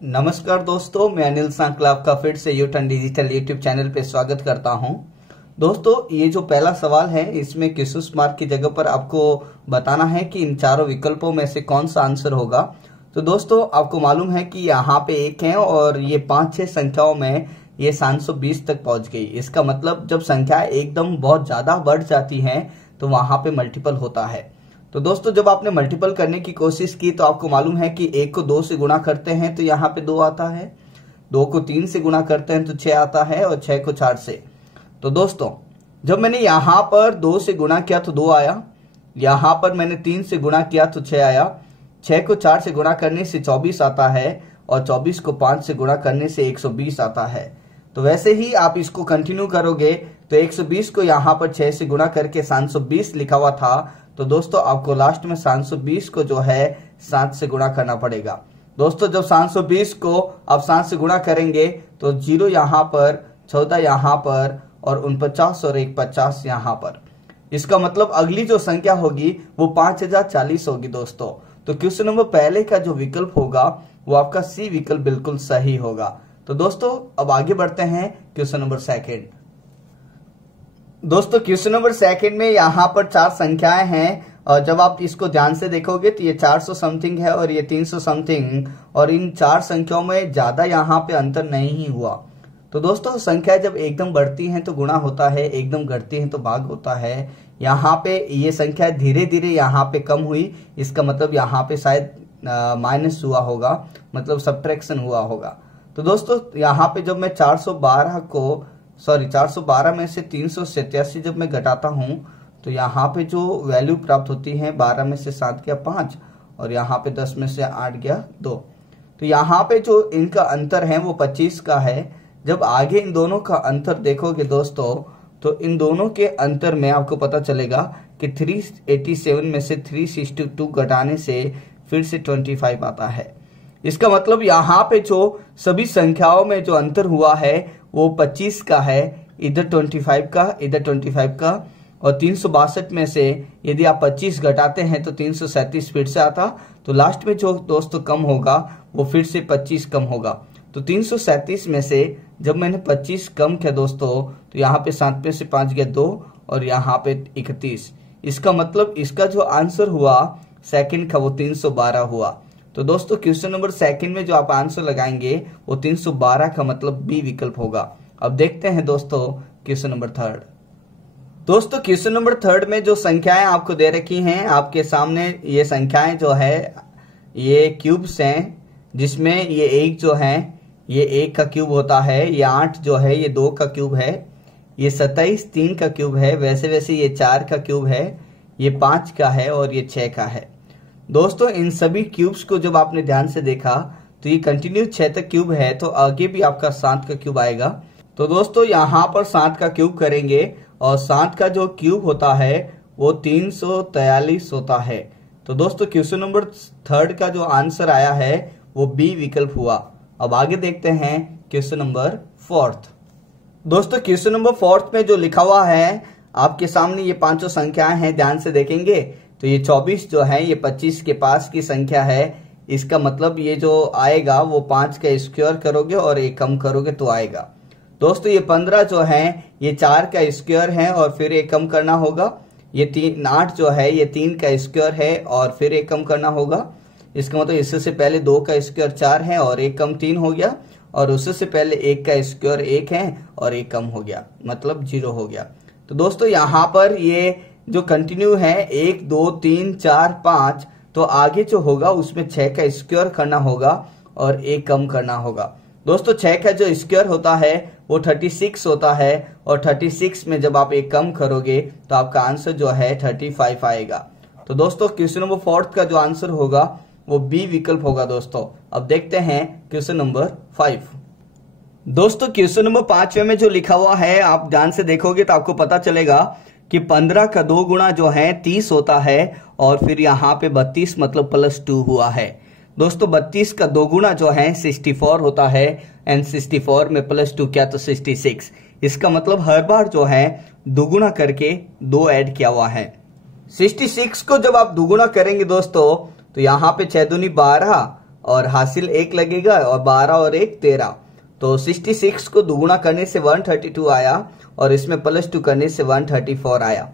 नमस्कार दोस्तों, मैं अनिल सांकला आपका फिर से यूटर्न डिजिटल यूट्यूब चैनल पे स्वागत करता हूं। दोस्तों, ये जो पहला सवाल है इसमें क्वेश्चन मार्क की जगह पर आपको बताना है कि इन चारों विकल्पों में से कौन सा आंसर होगा। तो दोस्तों, आपको मालूम है कि यहाँ पे एक है और ये 5-6 संख्याओं में ये 720 तक पहुंच गई। इसका मतलब जब संख्या एकदम बहुत ज्यादा बढ़ जाती है तो वहां पे मल्टीपल होता है। तो दोस्तों, जब आपने मल्टीपल करने की कोशिश की तो आपको मालूम है कि 1 को 2 से गुणा करते हैं तो यहाँ पे 2 आता है, 2 को 3 से गुणा करते हैं तो 6 आता है और 6 को 4 से। तो दोस्तों, जब मैंने यहाँ पर 2 से गुणा किया तो 2 आया, यहाँ पर मैंने 3 से गुणा किया तो 6 आया, 6 को 4 से गुणा करने से 24 आता है और 24 को 5 से गुणा करने से 120 आता है। तो वैसे ही आप इसको कंटिन्यू करोगे तो 120 को यहाँ पर 6 से गुणा करके 720 लिखा हुआ था। तो दोस्तों, आपको लास्ट में 720 को जो है 7 से गुणा करना पड़ेगा। दोस्तों, जब 720 को आप 7 से गुणा करेंगे तो 0 यहाँ पर, 14 यहाँ पर और 49 और 1 50 यहाँ पर। इसका मतलब अगली जो संख्या होगी वो 5040 होगी दोस्तों। तो क्वेश्चन नंबर पहले का जो विकल्प होगा वो आपका सी विकल्प बिल्कुल सही होगा। तो दोस्तों, अब आगे बढ़ते हैं क्वेश्चन नंबर सेकेंड। दोस्तों, क्वेश्चन नंबर सेकंड में यहाँ पर 4 संख्याएं हैं और जब आप इसको ध्यान से देखोगे तो ये 400 समथिंग है और ये 300 समथिंग, और इन 4 संख्याओं में ज्यादा यहाँ पे अंतर नहीं ही हुआ। तो दोस्तों, संख्या जब एकदम बढ़ती हैं तो गुणा होता है, एकदम घटती हैं तो भाग होता है। यहाँ पे ये संख्या धीरे धीरे यहाँ पे कम हुई, इसका मतलब यहाँ पे शायद माइनस हुआ होगा, मतलब सब्ट्रैक्शन हुआ होगा। तो दोस्तों, यहाँ पे जब मैं 412 में से 387 जब मैं घटाता हूं तो यहाँ पे जो वैल्यू प्राप्त होती है 12 में से 7 गया 5 और यहाँ पे 10 में से 8 गया 2। तो यहाँ पे जो इनका अंतर है वो 25 का है। जब आगे इन दोनों का अंतर देखोगे दोस्तों तो इन दोनों के अंतर में आपको पता चलेगा कि 387 में से 362 घटाने से फिर से 25 आता है। इसका मतलब यहाँ पे जो सभी संख्याओं में जो अंतर हुआ है वो 25 का है, इधर 25 का, इधर 25 का। और 362 में से यदि आप 25 घटाते हैं तो 337 फिर से आता। तो लास्ट में जो दोस्तों कम होगा वो फिर से 25 कम होगा। तो 337 में से जब मैंने 25 कम किया दोस्तों तो यहाँ पे 7 में से 5 गया 2 और यहाँ पे 31। इसका मतलब इसका जो आंसर हुआ सेकंड का वो 312 हुआ। तो दोस्तों, क्वेश्चन नंबर सेकंड में जो आप आंसर लगाएंगे वो 312 का मतलब बी विकल्प होगा। अब देखते हैं दोस्तों क्वेश्चन नंबर थर्ड। दोस्तों, क्वेश्चन नंबर थर्ड में जो संख्याएं आपको दे रखी हैं आपके सामने, ये संख्याएं जो है ये क्यूब्स हैं, जिसमें ये 1 जो है ये 1 का क्यूब होता है, ये 8 जो है ये 2 का क्यूब है, ये 27 3 का क्यूब है, वैसे वैसे ये 4 का क्यूब है, ये 5 का है और ये 6 का है। दोस्तों, इन सभी क्यूब्स को जब आपने ध्यान से देखा तो ये कंटिन्यू 6 तक क्यूब है, तो आगे भी आपका 7 का क्यूब आएगा। तो दोस्तों, यहाँ पर 7 का क्यूब करेंगे और 7 का जो क्यूब होता है वो 343 होता है। तो दोस्तों, क्वेश्चन नंबर थर्ड का जो आंसर आया है वो बी विकल्प हुआ। अब आगे देखते हैं क्वेश्चन नंबर फोर्थ। दोस्तों, क्वेश्चन नंबर फोर्थ में जो लिखा हुआ है आपके सामने ये 5 संख्याएं हैं, ध्यान से देखेंगे तो ये 24 जो है ये 25 के पास की संख्या है। इसका मतलब ये जो आएगा वो 5 का स्क्वायर करोगे और 1 कम करोगे तो आएगा। दोस्तों, ये 15 जो है ये 4 का स्क्वायर है और फिर 1 कम करना होगा। ये 8 जो है ये 3 का स्क्वायर है और फिर 1 कम करना होगा। इसका मतलब इससे पहले 2 का स्क्वायर 4 है और 1 कम 3 हो गया, और उससे पहले 1 का स्क्वायर 1 है और 1 कम हो गया, मतलब 0 हो गया। तो दोस्तों, यहाँ पर ये जो कंटिन्यू है 1 2 3 4 5, तो आगे जो होगा उसमें 6 का स्क्वायर करना होगा और 1 कम करना होगा। दोस्तों, 6 का जो स्क्वायर होता है वो 36 होता है और 36 में जब आप 1 कम करोगे तो आपका आंसर जो है 35 आएगा। तो दोस्तों, क्वेश्चन नंबर फोर्थ का जो आंसर होगा वो बी विकल्प होगा। दोस्तों, अब देखते हैं क्वेश्चन नंबर 5। दोस्तों, क्वेश्चन नंबर 5 में जो लिखा हुआ है आप ध्यान से देखोगे तो आपको पता चलेगा कि 15 का 2 गुणा जो है 30 होता है और फिर यहाँ पे 32 मतलब +2 हुआ है। दोस्तों, 32 का 2 गुणा जो है 64 होता है एंड 64 में +2 क्या तो 66। इसका मतलब हर बार जो है दोगुना करके 2 ऐड किया हुआ है। 66 को जब आप दोगुना करेंगे दोस्तों तो यहाँ पे 6 दूनी 12 और हासिल 1 लगेगा और 12 और 1 13। तो 66 को दुगुना करने से 132 आया और इसमें +2 करने से 134 आया।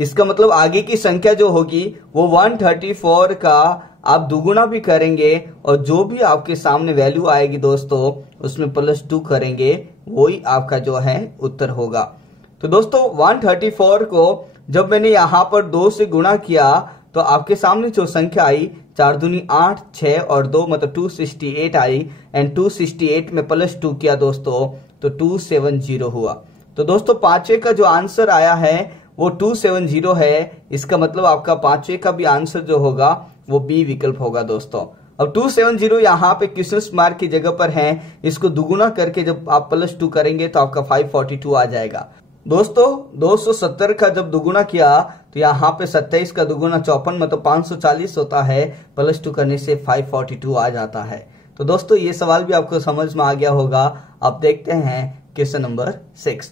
इसका मतलब आगे की संख्या जो होगी वो 134 का आप दुगुना भी करेंगे और जो भी आपके सामने वैल्यू आएगी दोस्तों उसमें +2 करेंगे, वही आपका जो है उत्तर होगा। तो दोस्तों 134 को जब मैंने यहाँ पर 2 से गुणा किया तो आपके सामने जो संख्या आई 4 दूनी 8, 6 और 2 मतलब 268 आई एंड 268 में +2 किया दोस्तों तो 270 हुआ। तो दोस्तों पांचवे का जो आंसर आया है वो 270 है। इसका मतलब आपका पांचवे का भी आंसर जो होगा वो बी विकल्प होगा दोस्तों। अब 270 यहाँ पे क्वेश्चन मार्क की जगह पर है, इसको दुगुना करके जब आप +2 करेंगे तो आपका 542 आ जाएगा। दोस्तों 270 का जब दुगुना किया तो यहाँ पे 27 का दुगुना 54 मतलब 540 होता है, +2 करने से 542 आ जाता है। तो दोस्तों ये सवाल भी आपको समझ में आ गया होगा। आप देखते हैं क्वेश्चन नंबर 6।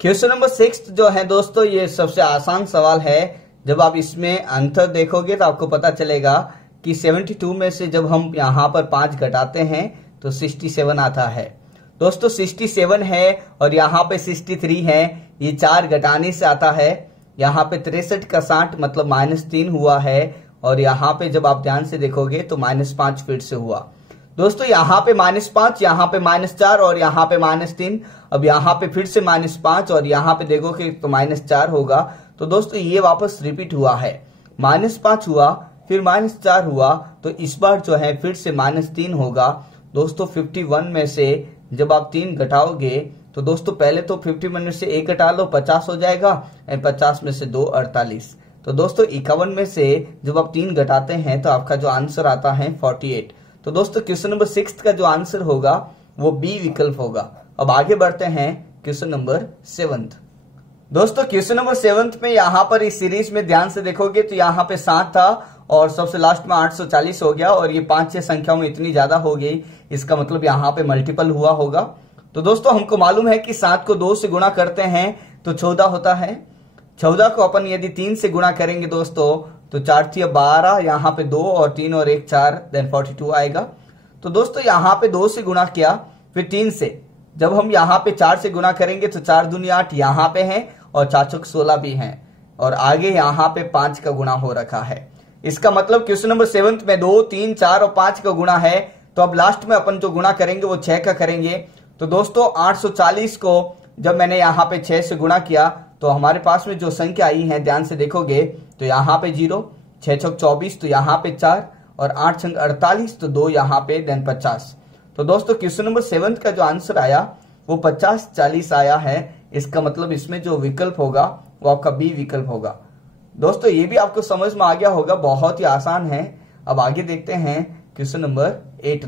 क्वेश्चन नंबर 6 जो है दोस्तों ये सबसे आसान सवाल है। जब आप इसमें आंसर देखोगे तो आपको पता चलेगा कि 72 में से जब हम यहाँ पर 5 घटाते हैं तो 67 आता है। दोस्तों 67 है और यहाँ पे 63 है, ये 4 घटाने से आता है। यहाँ पे 63 का 60 मतलब -3 हुआ है और यहाँ पे जब आप ध्यान से देखोगे तो -5 फिर से हुआ। दोस्तों यहाँ पे -5, यहाँ पे -4 और यहाँ पे -3। अब यहाँ पे फिर से -5 और यहाँ पे देखोगे तो -4 होगा। तो दोस्तों ये वापस रिपीट हुआ है, -5 हुआ फिर -4 हुआ, तो इस बार जो है फिर से -3 होगा। दोस्तों 51 में से जब आप 3 घटाओगे तो दोस्तों पहले तो 51 में से 1 घटा लो 50 हो जाएगा और 50 में से 2 48। तो दोस्तों 51 में से जब आप 3 घटाते हैं तो आपका जो आंसर आता है 48। तो दोस्तों क्वेश्चन नंबर 6 का जो आंसर होगा वो बी विकल्प होगा। अब आगे बढ़ते हैं क्वेश्चन नंबर 7। दोस्तों क्वेश्चन नंबर 7 में यहाँ पर इस सीरीज में ध्यान से देखोगे तो यहाँ पे 7 था और सबसे लास्ट में 840 हो गया और ये 5-6 संख्याओं में इतनी ज्यादा हो गई, इसका मतलब यहाँ पे मल्टीपल हुआ होगा। तो दोस्तों हमको मालूम है कि 7 को 2 से गुणा करते हैं तो 14 होता है। 14 को अपन यदि 3 से गुणा करेंगे दोस्तों तो 4 × 12, यहाँ पे 2 और 3 और 1 4 देन 42 आएगा। तो दोस्तों यहाँ पे 2 से गुणा किया फिर 3 से, जब हम यहाँ पे 4 से गुणा करेंगे तो 4 दूनी 8 यहाँ पे है और 4 चौक 16 भी है और आगे यहाँ पे 5 का गुणा हो रखा है। इसका मतलब क्वेश्चन नंबर 7 में 2, 3, 4 और 5 का गुणा है। तो अब लास्ट में अपन जो गुणा करेंगे वो 6 का करेंगे। तो दोस्तों 840 को जब मैंने यहाँ पे 6 से गुणा किया तो हमारे पास में जो संख्या आई है ध्यान से देखोगे तो यहाँ पे 0, 6 चौक 24 तो यहाँ पे 4 और 8 छंग 48 तो 2 यहाँ पे देन 50। तो दोस्तों क्वेश्चन नंबर 7 का जो आंसर आया वो 50 40 आया है। इसका मतलब इसमें जो विकल्प होगा वो आपका बी विकल्प होगा। दोस्तों ये भी आपको समझ में आ गया होगा, बहुत ही आसान है। अब आगे देखते हैं क्वेश्चन नंबर 8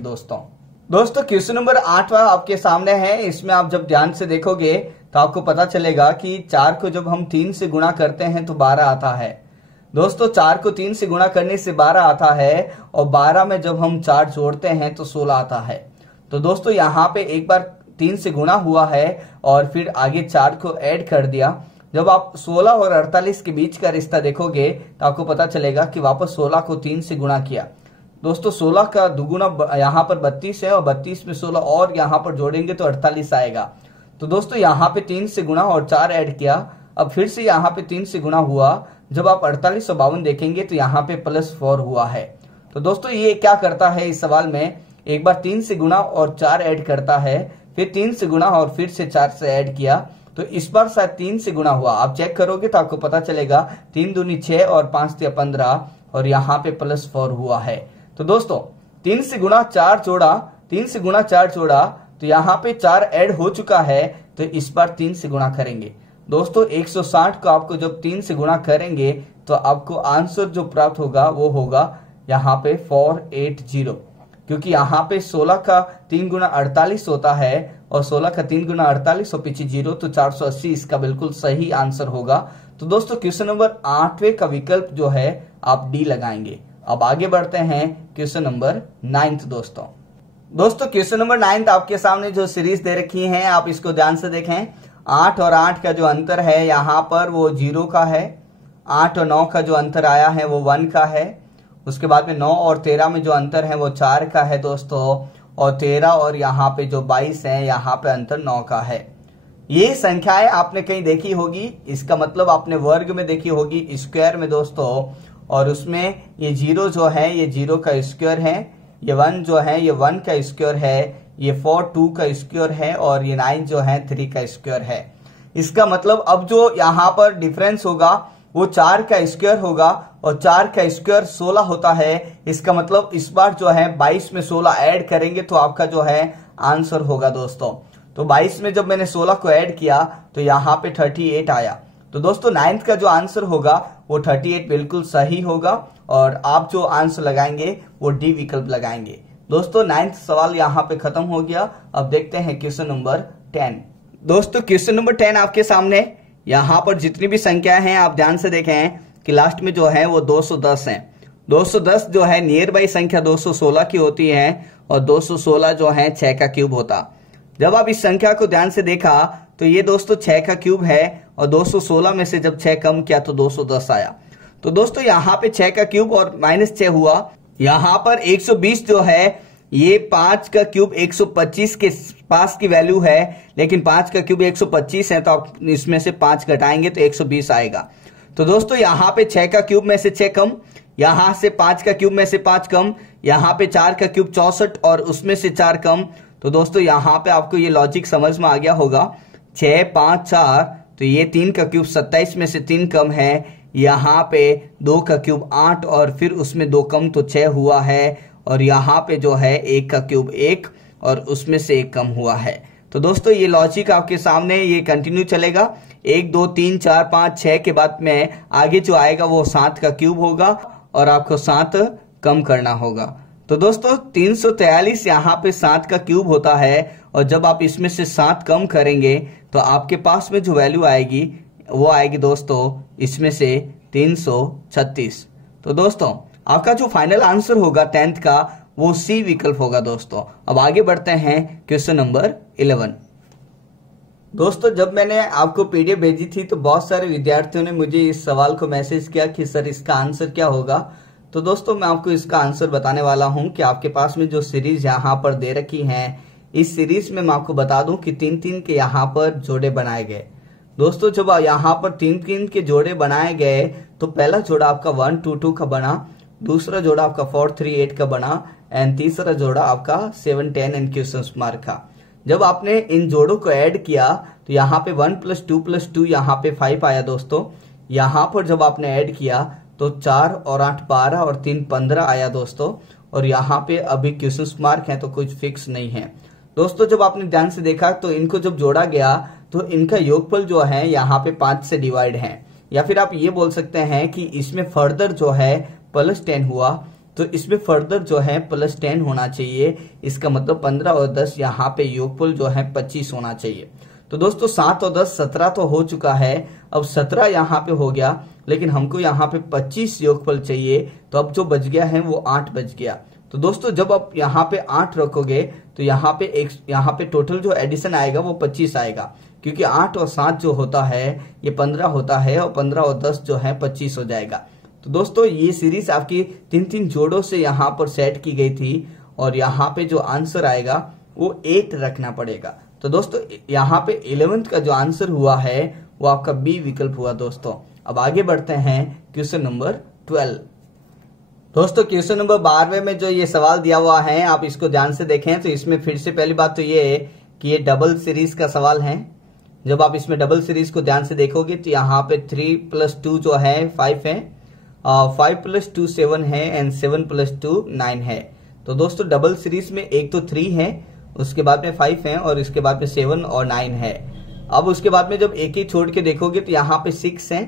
दोस्तों क्वेश्चन नंबर 8 आपके सामने है। इसमें आप जब ध्यान से देखोगे तो आपको पता चलेगा कि 4 को जब हम 3 से गुणा करते हैं तो 12 आता है। दोस्तों 4 को 3 से गुणा करने से 12 आता है और 12 में जब हम 4 जोड़ते हैं तो 16 आता है। तो दोस्तों यहाँ पे एक बार 3 से गुणा हुआ है और फिर आगे 4 को ऐड कर दिया। जब आप 16 और 48 के बीच का रिश्ता देखोगे तो आपको पता चलेगा कि वापस 16 को 3 से गुणा किया। दोस्तों 16 का दुगुना यहाँ पर 32 है और 32 में 16 और यहाँ पर जोड़ेंगे तो 48 आएगा। तो दोस्तों यहाँ पे 3 से गुणा और 4 ऐड किया, अब फिर से यहाँ पे 3 से गुणा हुआ। जब आप 48 और 52 देखेंगे तो यहाँ पे +4 हुआ है। तो दोस्तों ये क्या करता है इस सवाल में, एक बार 3 से गुणा और 4 ऐड करता है, फिर 3 से गुणा और फिर से 4 से ऐड किया। तो इस बार शायद 3 से गुणा हुआ, आप चेक करोगे तो आपको पता चलेगा 3 दूनी 6 और 5 × 15 और यहाँ पे +4 हुआ है। तो दोस्तों 3 से गुणा 4 जोड़ा, 3 से गुणा 4 जोड़ा तो यहाँ पे 4 ऐड हो चुका है। तो इस बार 3 से गुणा करेंगे। दोस्तों 160 को आपको जब 3 से गुणा करेंगे तो आपको आंसर जो प्राप्त होगा वो होगा यहाँ पे 480, क्योंकि यहाँ पे 16 का 3 गुना 48 होता है और 16 का 3 गुना 48 और पीछे 0 तो 480 इसका बिल्कुल सही आंसर होगा। तो दोस्तों क्वेश्चन नंबर 8वें का विकल्प जो है आप डी लगाएंगे। अब आगे बढ़ते हैं क्वेश्चन नंबर 9 दोस्तों क्वेश्चन नंबर 9 आपके सामने जो सीरीज दे रखी है आप इसको ध्यान से देखें। 8 और 8 का जो अंतर है यहाँ पर वो 0 का है। 8 और 9 का जो अंतर आया है वो 1 का है। उसके बाद में 9 और 13 में जो अंतर है वो 4 का है दोस्तों, और 13 और यहाँ पे जो 22 है यहाँ पे अंतर 9 का है। ये संख्याएं आपने कहीं देखी होगी, इसका मतलब आपने वर्ग में देखी होगी, स्क्वायर में दोस्तों, और उसमें ये 0 जो है ये 0 का स्क्वायर है, ये 1 जो है ये 1 का स्क्वायर है, ये 4 2 का स्क्वायर है, और ये 9 जो है 3 का स्क्वायर है। इसका मतलब अब जो यहाँ पर डिफरेंस होगा वो 4 का स्क्वायर होगा, और 4 का स्क्वायर 16 होता है। इसका मतलब इस बार जो है 22 में 16 ऐड करेंगे तो आपका जो है आंसर होगा दोस्तों। तो 22 में जब मैंने 16 को ऐड किया तो यहाँ पे 38 आया। तो दोस्तों 9th का जो आंसर होगा वो 38 बिल्कुल सही होगा, और आप जो आंसर लगाएंगे वो डी विकल्प लगाएंगे। दोस्तों 9th सवाल यहाँ पे खत्म हो गया। अब देखते हैं क्वेश्चन नंबर 10। दोस्तों क्वेश्चन नंबर 10 आपके सामने, यहाँ पर जितनी भी संख्या हैं आप ध्यान से देखें कि लास्ट में जो है वो 210 है। 210 जो है नियर बाई संख्या 216 की होती है, और 216 जो है 6 का क्यूब होता। जब आप इस संख्या को ध्यान से देखा तो ये दोस्तों 6 का क्यूब है, और 216 में से जब 6 कम किया तो 210 आया। तो दोस्तों यहाँ पे 6 का क्यूब और -6 हुआ। यहाँ पर 120 जो है ये 5 का क्यूब 125 के पास की वैल्यू है, लेकिन 5 का क्यूब 125 है, तो आप इसमें से 5 घटाएंगे तो 120 आएगा। तो दोस्तों यहाँ पे 6 का क्यूब में से 6 कम, यहाँ से 5 का क्यूब में से 5 कम, यहाँ पे 4 का क्यूब 64 और उसमें से 4 कम। तो दोस्तों यहाँ पे आपको ये लॉजिक समझ में आ गया होगा। 6 5 4, तो ये 3 का क्यूब 27 में से 3 कम है, यहाँ पे 2 का क्यूब 8 और फिर उसमें 2 कम तो 6 हुआ है, और यहाँ पे जो है 1 का क्यूब 1 और उसमें से 1 कम हुआ है। तो दोस्तों ये लॉजिक आपके सामने ये कंटिन्यू चलेगा। 1 2 3 4 5 6 के बाद में आगे जो आएगा वो 7 का क्यूब होगा, और आपको 7 कम करना होगा। तो दोस्तों 343 यहाँ पे 7 का क्यूब होता है, और जब आप इसमें से 7 कम करेंगे तो आपके पास में जो वैल्यू आएगी वो आएगी दोस्तों इसमें से 336। तो दोस्तों आपका जो फाइनल आंसर होगा 10th का वो सी विकल्प होगा दोस्तों। अब आगे बढ़ते हैं क्वेश्चन नंबर 11। दोस्तों जब मैंने आपको पीडीएफ भेजी थी तो बहुत सारे विद्यार्थियों ने मुझे इस सवाल को मैसेज किया कि सर इसका आंसर क्या होगा। तो दोस्तों मैं आपको इसका आंसर बताने वाला हूं कि आपके पास में जो सीरीज यहाँ पर दे रखी है, इस सीरीज में मैं आपको बता दूं कि 3-3 के यहाँ पर जोड़े बनाए गए। दोस्तों जब यहाँ पर 3-3 के जोड़े बनाए गए तो पहला जोड़ा आपका 1 2 2 का बना, दूसरा जोड़ा आपका 4 3 8 का बना, एंड तीसरा जोड़ा आपका 7 10 एंड क्वेश्चन मार्क का। जब आपने इन जोड़ों को ऐड किया तो यहाँ पे 1 + 2 यहाँ पे 5 आया दोस्तों। यहाँ पर जब आपने ऐड किया तो 4 और 8 12 और 3 15 आया दोस्तों, और यहाँ पे अभी क्वेश्चन मार्क है तो कुछ फिक्स नहीं है दोस्तों। जब आपने ध्यान से देखा तो इनको जब जोड़ा गया तो इनका योगफल जो है यहाँ पे 5 से डिवाइड है, या फिर आप ये बोल सकते हैं कि इसमें फर्दर जो है +10 हुआ, तो इसमें फर्दर जो है +10 होना चाहिए। इसका मतलब 15 और 10 यहाँ पे योगफल जो है 25 होना चाहिए। तो दोस्तों 7 और 10 17 तो हो चुका है, अब 17 यहाँ पे हो गया, लेकिन हमको यहाँ पे 25 योगफल चाहिए, तो अब जो बच गया है वो 8 बच गया। तो दोस्तों जब आप यहाँ पे 8 रखोगे तो यहाँ पे टोटल जो एडिशन आएगा वो 25 आएगा, क्योंकि 8 और 7 जो होता है ये 15 होता है, और 15 और 10 जो है 25 हो जाएगा। तो दोस्तों ये सीरीज आपकी 3-3 जोड़ों से यहाँ पर सेट की गई थी, और यहाँ पे जो आंसर आएगा वो 8 रखना पड़ेगा। तो दोस्तों यहाँ पे 11th का जो आंसर हुआ है वो आपका बी विकल्प हुआ दोस्तों। अब आगे बढ़ते हैं क्वेश्चन नंबर 12। दोस्तों क्वेश्चन नंबर 12 में जो ये सवाल दिया हुआ है आप इसको ध्यान से देखें तो इसमें फिर से पहली बात तो ये है कि ये डबल सीरीज का सवाल है। जब आप इसमें डबल सीरीज को ध्यान से देखोगे तो यहाँ पे 3 + 2 जो है 5 है, 5 + 2 7 है, एंड 7 + 2 9 है। तो दोस्तों डबल सीरीज में एक तो 3 है, उसके बाद में 5 है, और इसके बाद में 7 और 9 है। अब उसके बाद में जब एक ही छोड़ के देखोगे तो यहाँ पे 6 है,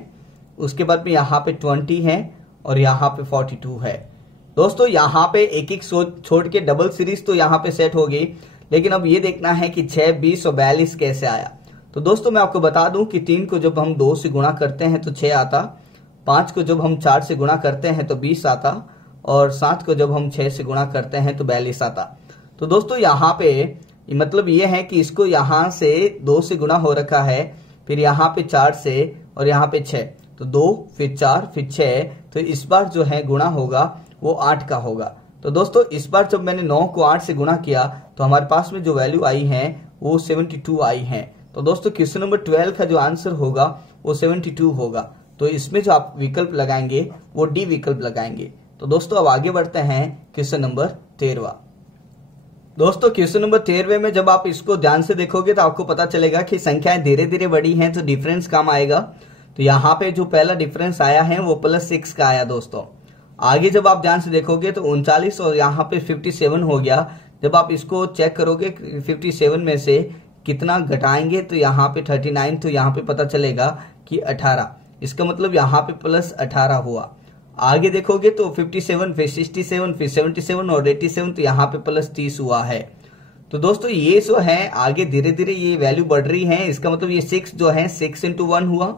उसके बाद में यहाँ पे 20 है, और यहाँ पे 42 है। दोस्तों यहाँ पे एक एक छोड़ के डबल सीरीज तो यहाँ पे सेट हो गई, लेकिन अब ये देखना है कि 6 20 और 42 कैसे आया। तो दोस्तों मैं आपको बता दूं कि 3 को जब हम 2 से गुणा करते हैं तो 6 आता, 5 को जब हम 4 से गुणा करते हैं तो 20 आता, और 7 को जब हम 6 से गुणा करते हैं तो 42 आता। तो दोस्तों यहाँ पे मतलब ये है कि इसको यहाँ से 2 से गुणा हो रखा है, फिर यहाँ पे 4 से, और यहाँ पे 6, तो 2 फिर 4 फिर 6, तो इस बार जो है गुणा होगा वो 8 का होगा। तो दोस्तों इस बार जब मैंने 9 को 8 से गुणा किया तो हमारे पास में जो वैल्यू आई है वो 72 आई है। तो दोस्तों क्वेश्चन नंबर 12 का जो आंसर होगा वो 72 होगा। तो इसमें जो आप विकल्प लगाएंगे वो डी विकल्प लगाएंगे। तो दोस्तों अब आगे बढ़ते हैं क्वेश्चन नंबर 13। दोस्तों क्वेश्चन नंबर 13 में जब आप इसको ध्यान से देखोगे तो आपको पता चलेगा कि संख्याएं धीरे धीरे बढ़ी हैं तो डिफरेंस कम आएगा। तो यहाँ पे जो पहला डिफरेंस आया है वो +6 का आया। दोस्तों आगे जब आप ध्यान से देखोगे तो 39 और यहाँ पे 57 हो गया। जब आप इसको चेक करोगे 57 में से कितना घटाएंगे तो यहाँ पे 39, तो यहाँ पे पता चलेगा कि 18, इसका मतलब यहाँ पे +18 हुआ। आगे देखोगे तो 57 फिर 67 फिर 77 और 87, तो यहाँ पे +30 हुआ है। तो दोस्तों ये जो है आगे धीरे धीरे ये वैल्यू बढ़ रही है। इसका मतलब ये 6 जो है 6 × 1 हुआ,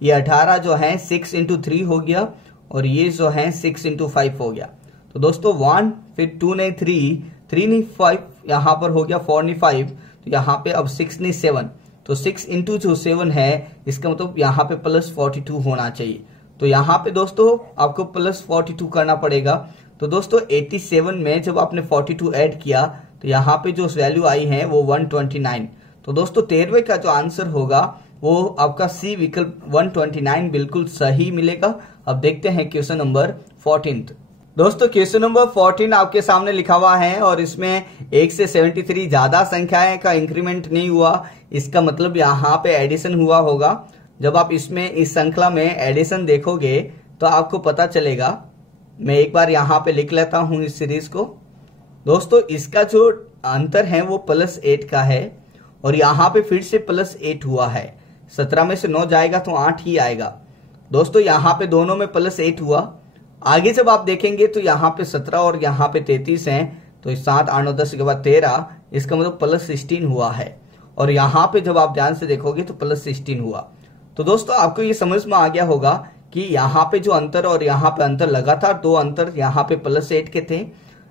ये 18 जो है 6 × 3 हो गया और ये जो है 6 × 5 हो गया। तो दोस्तों 1 फिर 2 नहीं 3 नहीं 5, यहाँ पर हो गया 4 नहीं 5, तो यहाँ पे अब 6 नहीं 7, तो 6 × जो 7 है इसका मतलब यहाँ पे +42 होना चाहिए। तो यहाँ पे दोस्तों आपको +42 करना पड़ेगा। तो दोस्तों 87 में जब आपने 42 ऐड किया तो यहाँ पे जो वैल्यू आई है वो 129। तो दोस्तों 13वें का जो आंसर होगा वो आपका सी विकल्प 129 बिल्कुल सही मिलेगा। अब देखते हैं क्वेश्चन नंबर 14। दोस्तों क्वेश्चन नंबर 14 आपके सामने लिखा हुआ है और इसमें 1 से 73 ज्यादा संख्याएं का इंक्रीमेंट नहीं हुआ। इसका मतलब यहाँ पे एडिशन हुआ होगा। जब आप इसमें इस श्रृंखला में एडिशन देखोगे तो आपको पता चलेगा। मैं एक बार यहाँ पे लिख लेता हूं इस सीरीज को। दोस्तों इसका जो अंतर है वो +8 का है और यहाँ पे फिर से +8 हुआ है। 17 में से 9 जाएगा तो 8 ही आएगा। दोस्तों यहाँ पे दोनों में +8 हुआ। आगे जब आप देखेंगे तो यहाँ पे 17 और यहाँ पे 33 हैं, तो 7 8 9 10 के बाद 13, इसका मतलब +16 हुआ है। और यहाँ पे जब आप ध्यान से देखोगे तो +16 हुआ। तो दोस्तों आपको ये समझ में आ गया होगा कि यहाँ पे जो अंतर और यहाँ पे अंतर, लगातार दो अंतर यहाँ पे +8 के थे,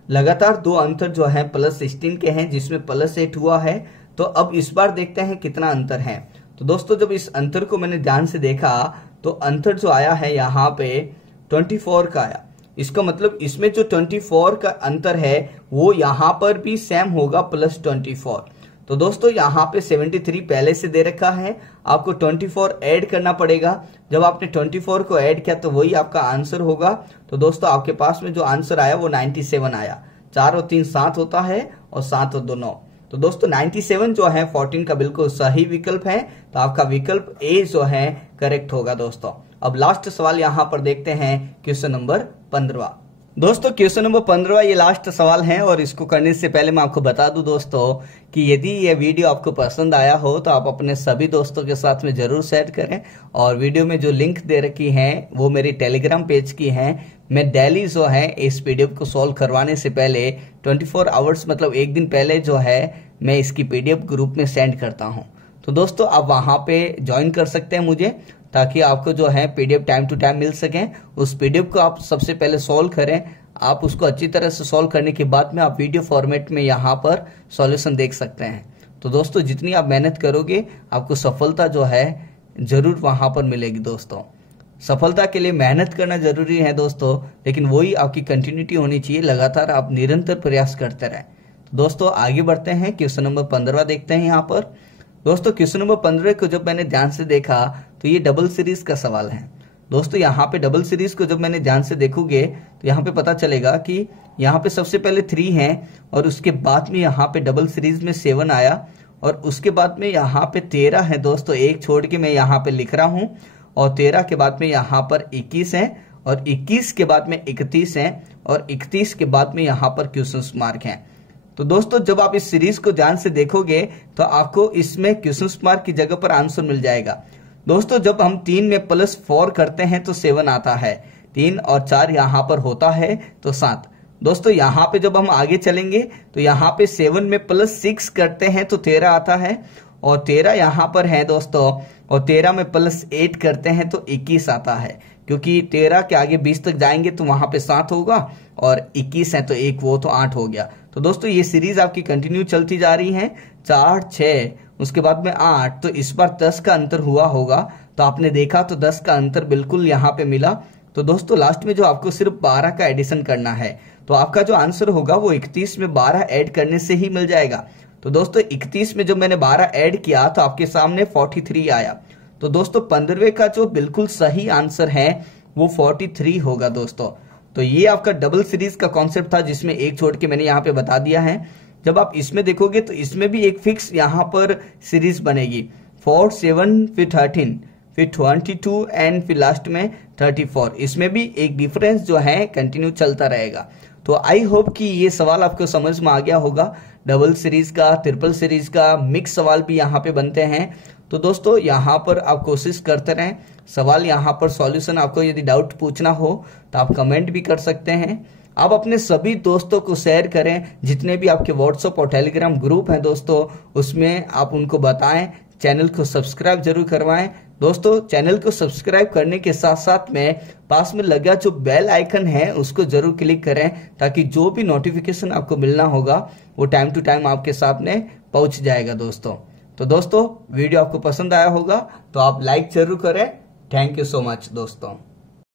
लगातार दो अंतर जो है +16 के हैं जिसमें +8 हुआ है। तो अब इस बार देखते हैं कितना अंतर है। तो दोस्तों जब इस अंतर को मैंने ध्यान से देखा तो अंतर जो आया है यहाँ पे 24 का आया। इसका मतलब इसमें जो 24 का अंतर है वो यहाँ पर भी सेम होगा +24। तो दोस्तों यहाँ पे 73 पहले से दे रखा है, आपको 24 ऐड करना पड़ेगा। जब आपने 24 को ऐड किया तो वही आपका आंसर होगा। तो दोस्तों आपके पास में जो आंसर आया वो 97 आया। 4 और 3 7 होता है और 7 और 2 9। तो दोस्तों 97 जो है 14 का बिल्कुल सही विकल्प है। तो आपका विकल्प ए जो है करेक्ट होगा। दोस्तों अब लास्ट सवाल यहाँ पर देखते हैं क्वेश्चन नंबर 15। दोस्तों क्वेश्चन नंबर 15 ये लास्ट सवाल है और इसको करने से पहले मैं आपको बता दूं दोस्तों कि यदि ये वीडियो आपको पसंद आया हो तो आप अपने सभी दोस्तों के साथ में जरूर शेयर करें। और वीडियो में जो लिंक दे रखी है वो मेरी टेलीग्राम पेज की है। मैं डेली जो है इस पीडीएफ को सॉल्व करवाने से पहले 24 आवर्स मतलब एक दिन पहले जो है मैं इसकी पीडीएफ ग्रुप में सेंड करता हूँ। तो दोस्तों आप वहां पे ज्वाइन कर सकते हैं मुझे, ताकि आपको जो है पीडीएफ टाइम टू टाइम मिल सके। उस पीडीएफ को आप सबसे पहले सॉल्व करें। आप उसको अच्छी तरह से सॉल्व करने के बाद में आप वीडियो फॉर्मेट में यहाँ पर सॉल्यूशन देख सकते हैं। तो दोस्तों जितनी आप मेहनत करोगे आपको सफलता जो है जरूर वहां पर मिलेगी। दोस्तों सफलता के लिए मेहनत करना जरूरी है दोस्तों, लेकिन वही आपकी कंटिन्यूटी होनी चाहिए। लगातार आप निरंतर प्रयास करते रहें। तो दोस्तों आगे बढ़ते हैं, क्वेश्चन नंबर 15 देखते हैं यहाँ पर। दोस्तों क्वेश्चन नंबर 15 को जब मैंने ध्यान से देखा तो ये डबल सीरीज का सवाल है। दोस्तों यहाँ पे डबल सीरीज को जब मैंने ध्यान से देखोगे तो यहाँ पे पता चलेगा कि यहाँ पे सबसे पहले 3 है और उसके बाद में यहाँ पे डबल सीरीज में 7 आया और उसके बाद में यहाँ पे 13 है। दोस्तों एक छोड़ के मैं यहाँ पे लिख रहा हूँ और 13 के बाद में यहाँ पर 21 है और 21 के बाद में 31 है और 31 के बाद में यहाँ पर क्वेश्चन मार्क है। तो दोस्तों जब आप इस सीरीज को ध्यान से देखोगे तो आपको इसमें क्वेश्चन मार्क की जगह पर आंसर मिल जाएगा। दोस्तों जब हम 3 में +4 करते हैं तो 7 आता है, 3 और 4 यहाँ पर होता है तो 7। दोस्तों यहाँ पे जब हम आगे चलेंगे तो यहाँ पे 7 में +6 करते हैं तो 13 आता है और 13 यहाँ पर है दोस्तों, और 13 में +8 करते हैं तो 21 आता है, क्योंकि 13 के आगे 20 तक जाएंगे तो वहां पे 7 होगा और 21 है तो 1 वो तो 8 हो गया। तो दोस्तों ये सीरीज आपकी कंटिन्यू चलती जा रही है, 4 6 उसके बाद में 8, तो इस बार 10 का अंतर हुआ होगा। तो आपने देखा तो 10 का अंतर बिल्कुल यहाँ पे मिला तो दोस्तों लास्ट में जो आपको सिर्फ 12 का एडिशन करना है, तो आपका जो आंसर होगा वो 31 में 12 ऐड करने से ही मिल जाएगा। तो दोस्तों 31 में जब मैंने 12 ऐड किया तो आपके सामने 43 आया। तो दोस्तों 15वें का जो बिल्कुल सही आंसर है वो 43 होगा दोस्तों। तो ये आपका डबल सीरीज का कॉन्सेप्ट था, जिसमें एक छोड़ के मैंने यहाँ पे बता दिया है। जब आप इसमें देखोगे तो इसमें भी एक फिक्स यहाँ पर सीरीज बनेगी, 4 7 फिर 13 फिर 22 एंड फिर लास्ट में 34। इसमें भी एक डिफरेंस जो है कंटिन्यू चलता रहेगा। तो आई होप कि ये सवाल आपको समझ में आ गया होगा। डबल सीरीज का, ट्रिपल सीरीज का मिक्स सवाल भी यहाँ पे बनते हैं। तो दोस्तों यहाँ पर आप कोशिश करते रहें, सवाल यहाँ पर सॉल्यूशन आपको यदि डाउट पूछना हो तो आप कमेंट भी कर सकते हैं। आप अपने सभी दोस्तों को शेयर करें, जितने भी आपके व्हाट्सएप और टेलीग्राम ग्रुप हैं दोस्तों, उसमें आप उनको बताएं। चैनल को सब्सक्राइब जरूर करवाएं दोस्तों। चैनल को सब्सक्राइब करने के साथ साथ में पास में लगा जो बेल आइकन है उसको जरूर क्लिक करें, ताकि जो भी नोटिफिकेशन आपको मिलना होगा वो टाइम टू टाइम आपके सामने पहुंच जाएगा दोस्तों। तो दोस्तों वीडियो आपको पसंद आया होगा तो आप लाइक जरूर करें। थैंक यू सो मच दोस्तों।